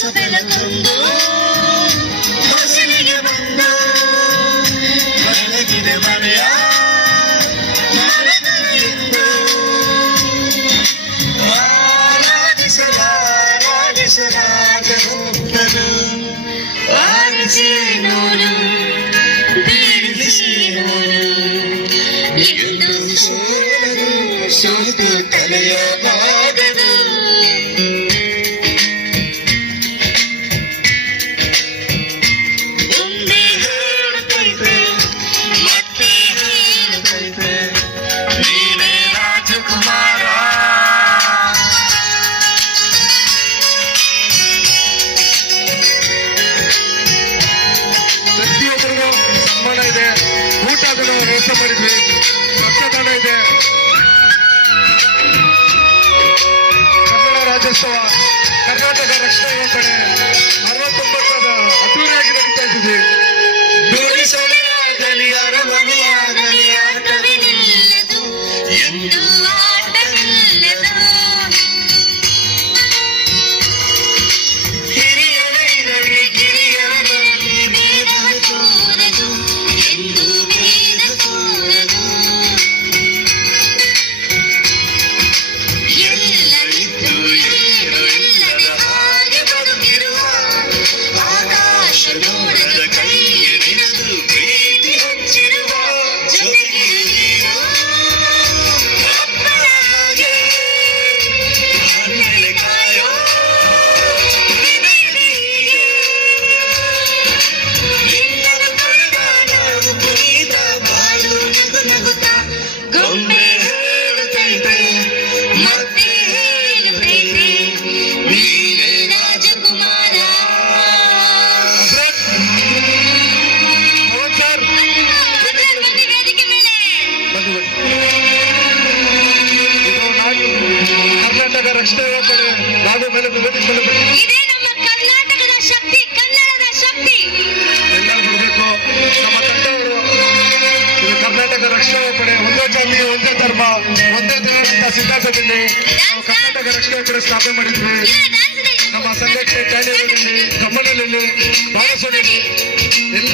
ಹೊಸ ಬೆಳಕೊಂದು ಹೊಸಲಿಗೆ ಬಂದು ಬೆಳಗಿದೆ ಮನೆಯ ಮರಗಳಿಂದು ಆರಾಧಿಸಲಾಗಬಹುದು ಆರಿಸಿ ನೋಡು ಬೀಳಿಸಿ ನೋಡು ಎಂದು ಸೋತು ತಲೆಯಬಾರದು ಮುಂದೆ ಹೇಳುತ್ತೈತೆ ಮತ್ತೆ ಹೇಳುತ್ತೈತೆ ನೀನೇ ರಾಜಕುಮಾರ ಪ್ರತಿಯೊಬ್ಬರಿಗೂ ಸನ್ಮಾನ ಇದೆ. ಊಟ ಅದನ್ನು ವ್ಯವಸ್ಥೆ ಮಾಡಿದ್ವಿ. ಸ್ವಚ್ಛತಾಣ ಇದೆ. ಕನ್ನಡ ರಾಜ್ಯೋತ್ಸವ ಕರ್ನಾಟಕ ರಕ್ಷಣಾ ಯೋಜನೆ 69 ಅದ್ದೂರಿಯಾಗಿ ನಡೀತಾ ಇದ್ದೀವಿ. ನುಡಿಸಲೆಯಾಗಲಿ ಅರಮನೆಯಾಗಲಿ ಆಟವೇ ನಿಲ್ಲದು ಎಂದು ಆಟವಿಲ್ಲದು ಹಿರಿಯರೈರಲಿ ಕಿರಿಯರರಲ್ಲಿ ಭೇದವ ತೋರದು ಎಂದು ಭೇದ ತೋರದು ಎಲ್ಲರಿದ್ದು ಏನು ಇಲ್ಲದೆ ಹಾಗೆ ಬದುಕಿರುವ ಆಕಾಶ ನೋಡದ ಕೈಯ ನಿನದು ಪ್ರೀತಿ ಹಚ್ಚಿರುವ ಜೊತೆಗೆ ನೀನು ಅಪ್ಪನ ಹಾಗೆ ಹನ್ನೆಲೆ ಕಾಯೋ ಹೃದಯದೀಗೆ ನಿನ್ನನ್ನು ಪಡೆದ ನಾವು ಪುನೀತ ಬಾಳು ನಗು ನಗುತ್ತಾ ಗೊಂಬೆ ಹೇಳುತ್ತೈತೆ ಮತ್ತೆ ಹೇಳುತ್ತೈತೆ ನೀನೇ ರಾಜಕುಮಾರ ಪವನ್ ಸರ್ ವೇದಿಕೆ ಮೇಲೆ ಬಂದು ಇದು ಕರ್ನಾಟಕ ರಕ್ಷಣಾ ಯೋಜನೆ ನಾವು ಮೇಲೆ ವೇದಿಕೆಯಲ್ಲಿ ಇದೇ ನಮ್ಮ ಕರ್ನಾಟಕದ ಶಕ್ತಿ ಕನ್ನಡದ ಶಕ್ತಿ ಎಲ್ಲರೂ ಬರಬೇಕು. ನಮ್ಮ ತಂದೆಯವರು ಇದು ಕರ್ನಾಟಕ ರಕ್ಷಣಾ ಪಡೆ ಒಂದೇ ಜಾತಿ ಒಂದೇ ಧರ್ಮ ಒಂದೇ ದೇವರಂತ ಸಿದ್ಧಾಂತದಲ್ಲಿ ನಾವು ಕರ್ನಾಟಕ ರಕ್ಷಣಾ ಪಡೆ ಸ್ಥಾಪನೆ ಮಾಡಿದ್ವಿ. ನಮ್ಮ ಸಂಘಟನೆ ಚಾಲನೆಯಲ್ಲಿ ಕಮ್ಮನಹಳ್ಳಿಯಲ್ಲಿ ಬಾಣಸೋಡಿಯಲ್ಲಿ